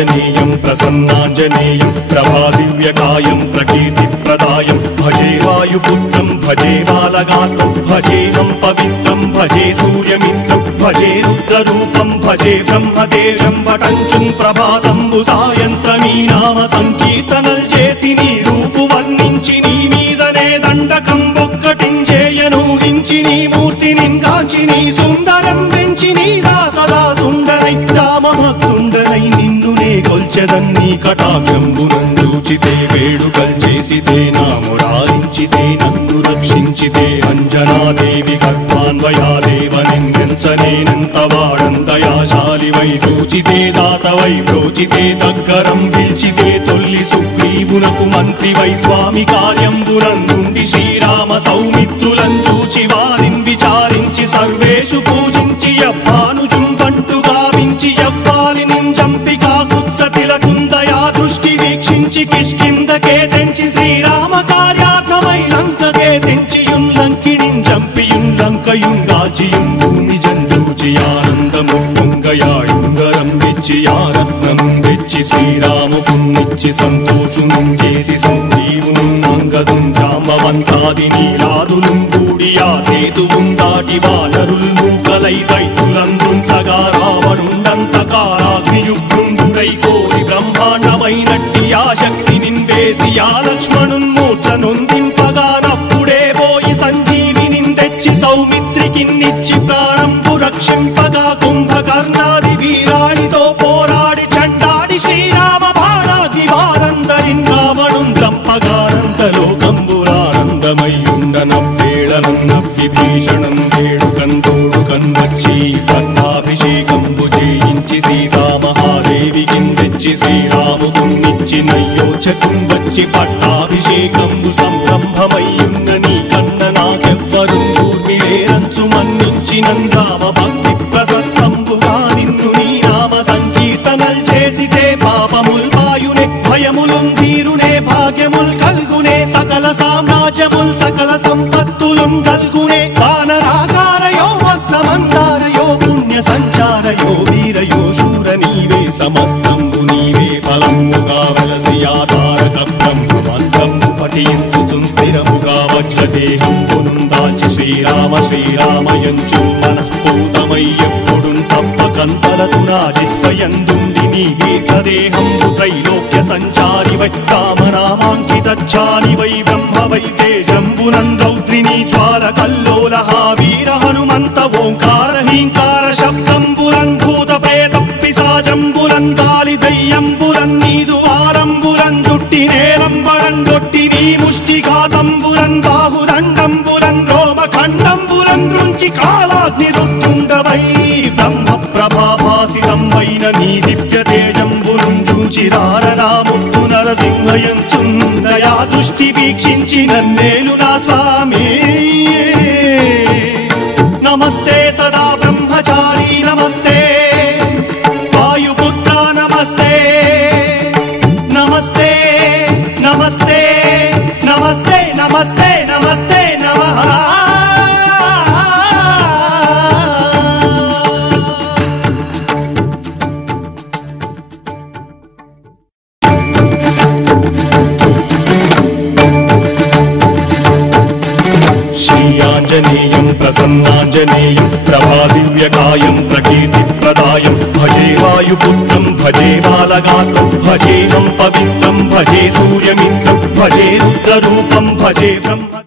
श्रीयाञ्जनेयं प्रसन्नाञ्जनेयं प्रभादिव्यकायं प्रकीर्तिप्रदायं भजे वायुपुत्रं भजे बालगात्रं भजेऽहं पवित्रं भजे सूर्यमित्रं भजे रुद्ररूपं भजे ब्रह्मदेवं वटञ्चुं प्रभाతంబు సాయంత్రమీ నామ సంకీర్తనల్ చేసి నీ రూపు వర్ణించి నీ మీదనే దండకం ఒక్కటించేయను హించి నీ మూర్తిని గాంచి నీ సుందరం వెంచి నీ దాసదా సుందరై రామభక్తుండనై నిన్నునే కొల్చెదన్ని కటాక్షంబునందూచితే వేడుకల్ చేసితే నామురారించితే నన్ను రక్షించితే అంజనాదేవి గర్భాన్వయాదేవ నిన్నెంచనేనంత వాడంతయాశాలివై చూచితే దాతవై ప్రోచితే దగ్గరం పిలిచితే తొల్లి సుగ్రీవునకు మంత్రివై స్వామి కార్యంబునందుండి శ్రీరామ సౌమిత్రులను చూచి వారిని విచారించి సర్వేషు పూజించి యవ్వాను చుంబంటు గావించి యవ్వాలిని చంపి కాకుత్సతిలకుందయా దృష్టి వీక్షించి కిష్కిందకే తెంచి శ్రీరామ కార్యార్థమై లంకకే తెంచియున్ లంకిణిం చంపియున్ లంకయున్ గాచియున్ భూమి జంజూచి ఆనందము పొంగయాయుంగరం తెచ్చి ఆరత్నం తెచ్చి శ్రీరాముకున్నిచ్చి సంతోషును చేసి సుగ్రీవును అంగదుం జాంబవంతాది నీలాదులు కూడి ఆ సేతువుం దాటి వానరుల్ మూకలై దైత్యులందుంచగా రావణుండంతకారాగ్నియుగ్రుండుడై కోరి బ్రహ్మాండమైనట్టి ఆ శక్తిని వేసి ఆ లక్ష్మణున్ మూర్ఛనొందింపగానప్పుడే పోయి సంజీవిని తెచ్చి సౌమిత్రికిన్నిచ్చి ప్రాణంబు రక్షింపగా కుంభకర్ణాది వీరాడితో పోరాడి చండాడి శ్రీరామ బాణాది వారందరిన్ రావణున్ చంపగానంతలోకంబురానందమయ్యుండనవ్వేళనవ్విభీషణం వేడుకంతోడుకన్ వచ్చి పట్టాభిషేకంబు చేయించి సీతామహాదేవికిన్ తెచ్చి శ్రీరాముకున్నిచ్చి నయ్యోచకుం వచ్చి పట్టాభిషేకంబు సంరంభమయ్యున్న నీ కన్న నాకెవ్వరు ఊర్మిలేరంచు మన్నించినన్ రామ భక్తి ప్రశస్తంబుగా నిన్ను నీ నామ సంకీర్తనల్ చేసితే పాపముల్ వాయునే భయములున్ తీరునే భాగ్యముల్ కల్గునే సకల సామ్రాజ్యముల్ సకల సంపత్తులున్ కల్గునే వానరాకారయో భక్తమందారయో పుణ్య సంచారయో వీరయో శూర నీవే సమస్తంబు నీవే ఫలముగా వలసి ఆధారక బ్రహ్మమంత్రంబు పఠించుచుం స్థిరముగా వజ్రదేహంబునుం దాల్చి శ్రీరామ శ్రీరామయంచు మనఃపూతమై ఎప్పుడున్ తప్పకంతలతు నా జిహ్వయందుండి నీ దీర్ఘదేహంబు త్రైలోక్య సంచారివై రామనామాంకితచ్చాలివై బ్రహ్మవై తేజంబునన్ రౌద్రిణీ జ్వాల కల్లోలహ వీర హనుమంత ఓంకార హీంకార శబ్దంబురన్ భూత ప్రేత పిశాచంబురన్ గాలి దయ్యంబురన్ నీదు వారంబురన్ జుట్టి నేలంబరన్ గొట్టి నీ ముష్టిఘాతంబురన్ బాహుదండంబురన్ రోమఖండంబురన్ రుంచి కాలాగ్ని రుత్తుండవై బ్రహ్మ ప్రభాభాసితంబైన నీ దివ్య తేజంబురున్ చూచి రారనాముత్తు నరసింహయంచున్ దయా దృష్టి వీక్షించి నన్నేలు నా స్వామి నమస్తే సదా బ్రహ్మచారి నమస్తే వాయుపుత్ర నమస్తే నమస్తే నమస్తే నమస్తే నమస్తే నమస్తే నమః श्रीयाञ्जनेयं प्रसन्नाञ्जनेयं प्रभादिव्यकायं प्रकीर्तिप्रदायं भजे वायुपुत्रं भजे बालगात्रं भजेऽहं पवित्रं भजे सूर्यमित्रं भजे रुद्ररूपं भजे ब्रह्म